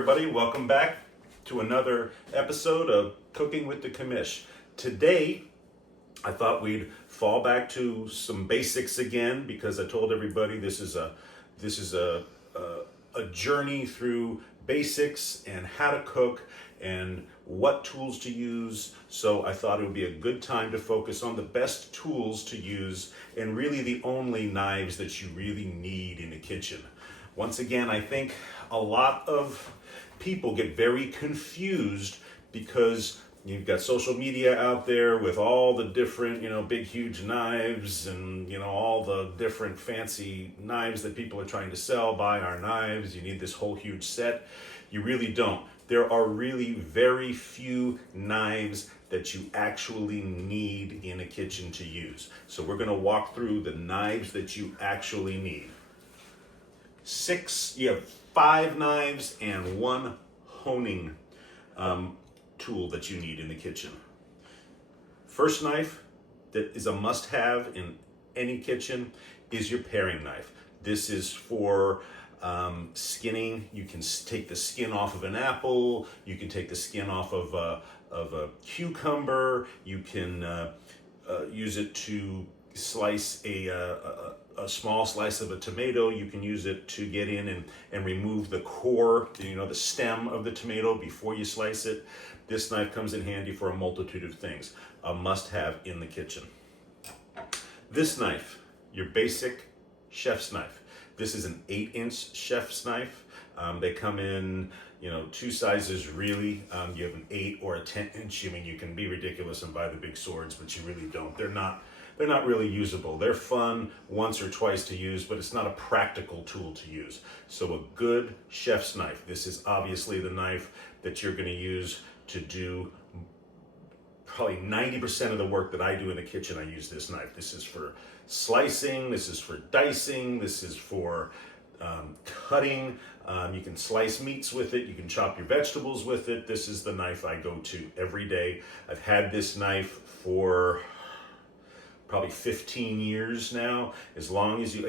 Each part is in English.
everybody. Welcome back to another episode of Cooking with the Commish. Today, I thought we'd fall back to some basics again because I told everybody this is a journey through basics and how to cook and what tools to use. So I thought it would be a good time to focus on the best tools to use and really the only knives that you really need in the kitchen. Once again, I think a lot of people get very confused because you've got social media out there with all the different, big, huge knives and, all the different fancy knives that people are trying to sell. Buy our knives. You need this whole huge set. You really don't. There are really very few knives that you actually need in a kitchen to use. So we're going to walk through the knives that you actually need. You have 5 knives and 1 honing tool that you need in the kitchen. First knife that is a must-have in any kitchen is your paring knife. This is for skinning. You can take the skin off of an apple. You can take the skin off of a cucumber. You can use it to slice a small slice of a tomato. You can use it to get in and remove the core, the stem of the tomato before you slice it. This knife comes in handy for a multitude of things. A must-have in the kitchen. This knife, your basic chef's knife. This is an 8-inch chef's knife. They come in, 2 sizes really. You have an 8 or a 10-inch. I mean, you can be ridiculous and buy the big swords, but you really don't. They're not really usable. They're fun once or twice to use, but it's not a practical tool to use. So a good chef's knife. This is obviously the knife that you're going to use to do probably 90% of the work that I do in the kitchen. I use this knife. This is for slicing. This is for dicing. This is for cutting. You can slice meats with it. You can chop your vegetables with it. This is the knife I go to every day. I've had this knife for probably 15 years now. As long as you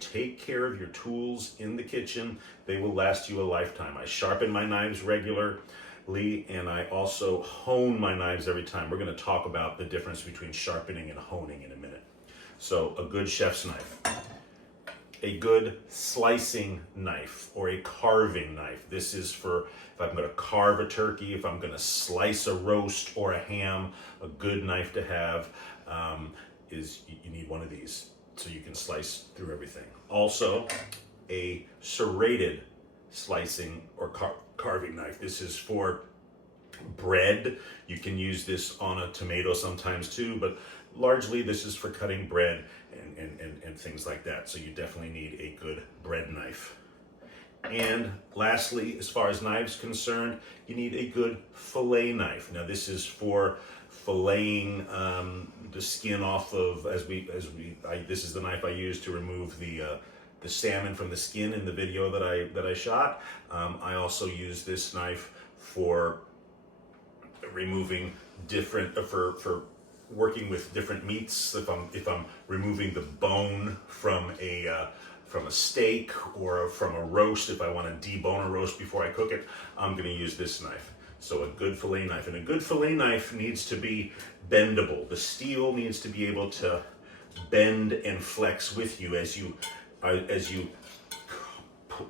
take care of your tools in the kitchen, they will last you a lifetime. I sharpen my knives regularly, and I also hone my knives every time. We're going to talk about the difference between sharpening and honing in a minute. So a good chef's knife. A good slicing knife or a carving knife. This is for if I'm going to carve a turkey, if I'm going to slice a roast or a ham. A good knife to have is you need one of these so you can slice through everything. Also, a serrated slicing or carving knife. This is for bread. You can use this on a tomato sometimes too, but largely this is for cutting bread and things like that. So you definitely need a good bread knife. And lastly, as far as knives concerned, you need a good fillet knife. Now this is for filleting the skin off of, this is the knife I use to remove the salmon from the skin in the video that I shot. I also use this knife for removing for working with different meats. If I'm removing the bone from a steak or from a roast, if I want to debone a roast before I cook it, I'm going to use this knife. So a good fillet knife, and a good fillet knife needs to be bendable. The steel needs to be able to bend and flex with you as you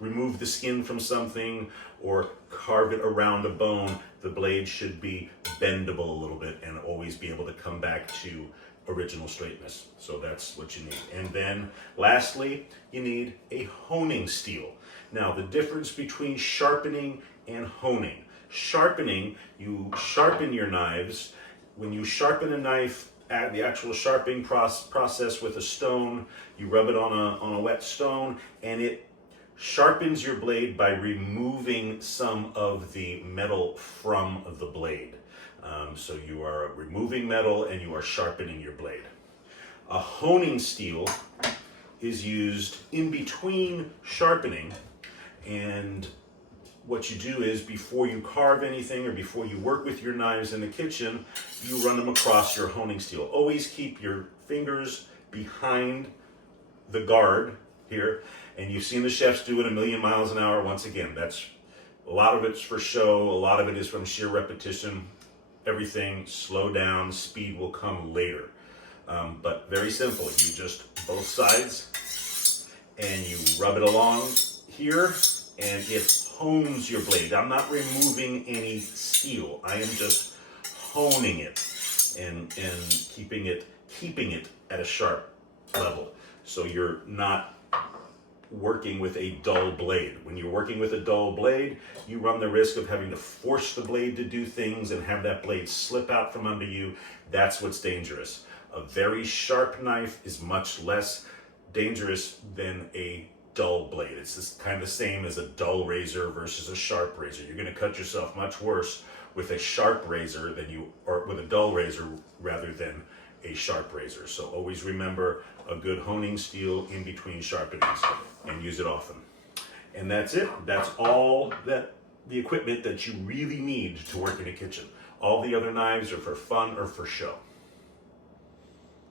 remove the skin from something or carve it around a bone. The blade should be bendable a little bit and always be able to come back to original straightness. So that's what you need. And then lastly, you need a honing steel. Now the difference between sharpening and honing. Sharpening, you sharpen your knives. When you sharpen a knife, at the actual sharpening process with a stone, you rub it on a wet stone, and it sharpens your blade by removing some of the metal from the blade. So you are removing metal and you are sharpening your blade. A honing steel is used in between sharpening, and what you do is before you carve anything or before you work with your knives in the kitchen, you run them across your honing steel. Always keep your fingers behind the guard here, and you've seen the chefs do it a million miles an hour. Once again, that's A lot of it's for show, a lot of it is from sheer repetition. Everything, slow down, speed will come later. But very simple, you just both sides and you rub it along here and it hones your blade. I'm not removing any steel, I am just honing it and keeping it at a sharp level. So you're not working with a dull blade. When you're working with a dull blade, you run the risk of having to force the blade to do things and have that blade slip out from under you. That's what's dangerous. A very sharp knife is much less dangerous than a dull blade. It's just kind of the same as a dull razor versus a sharp razor. You're going to cut yourself much worse with a sharp razor or with a dull razor rather than a sharp razor. So always remember a good honing steel in between sharpenings and use it often. And that's it. That's all the equipment that you really need to work in a kitchen. All the other knives are for fun or for show.